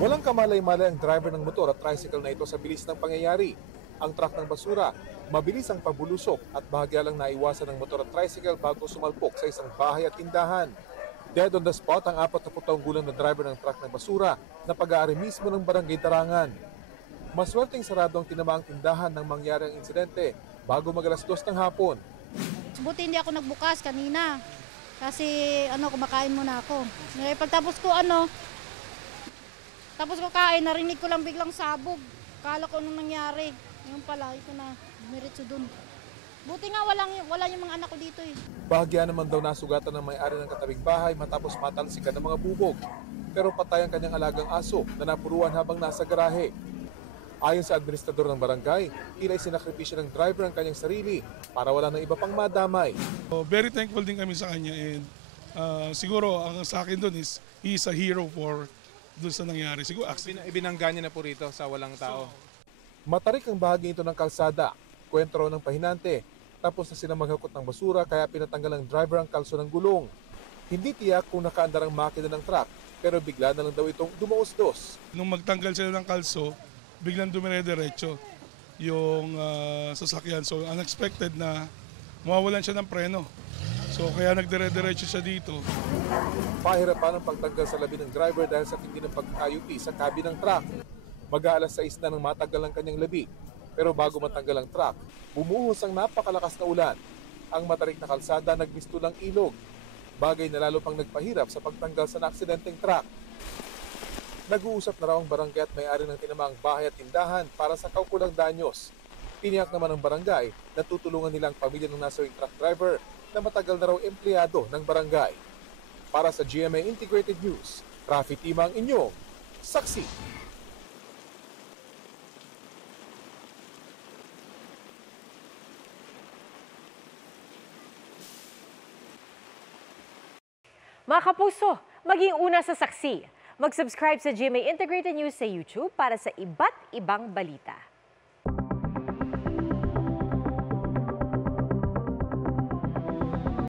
Walang kamalay-malay ang driver ng motor at tricycle na ito sa bilis ng pangyayari. Ang truck ng basura, mabilis ang pabulusok at bahagya lang naiwasan ng motor at tricycle bago sumalpok sa isang bahay at tindahan. Dead on the spot ang 40 taong gulang na driver ng truck ng basura na pag-aari mismo ng barangay Tarangan. Maswerteng sarado ang tinamaang tindahan nang mangyari ang insidente bago mag-alas 2 ng hapon. Buti hindi ako nagbukas kanina kasi kumakain muna ako. Pagtapos ko tapos ko kain, narinig ko lang biglang sabog. Kala ko nung nangyari. Ngayon pala, ito na, dumiretso dun. Buti nga wala yung mga anak ko dito eh. Bahagya naman daw nasugatan ng may-ari ng katabing bahay matapos matalsikan ng mga bubog. Pero patay ang kanyang alagang aso na napuruan habang nasa garahe. Ayon sa administrador ng barangay, tila isinakripisyo ng driver ang kanyang sarili para wala ng iba pang madamay. Very thankful din kami sa kanya and siguro ang sa akin doon is he is a hero for doon sa nangyari. Siguro Ibinangga niya na po rito sa walang tao. Matarik ang bahagi ito ng kalsada, kwento raw ng pahinante, tapos na sila maghakot ng basura kaya pinatanggal ng driver ang kalso ng gulong. Hindi tiyak kung nakaandar ang makina ng truck, pero bigla na lang daw itong dumaos-dos. Nung magtanggal sila ng kalso, biglang dumire-diretso yung sasakyan. So unexpected na mawawalan siya ng preno. So kaya nagdire-diretso siya dito. Pahirapan ang pagtanggal sa labi ng driver dahil sa tindi ng pagkayupi sa kabi ng truck. Mag-aalas 6 na nang matanggal ang kanyang labi. Pero bago matanggal ang truck, bumuhos ang napakalakas na ulan. Ang matarik na kalsada nagmistulang ilog. Bagay na lalo pang nagpahirap sa pagtanggal sa naaksidenteng truck. Nag-uusap na raw ang barangay at may-ari ng tinamaang bahay at tindahan para sa kaukulang danyos. Tiniyak naman ng barangay na tutulungan nilang pamilya ng nasawing truck driver na matagal na raw empleyado ng barangay. Para sa GMA Integrated News, Rafi Tima ang inyong saksi. Mga kapuso, maging una sa saksi. Mag-subscribe sa GMA Integrated News sa YouTube para sa iba't ibang balita.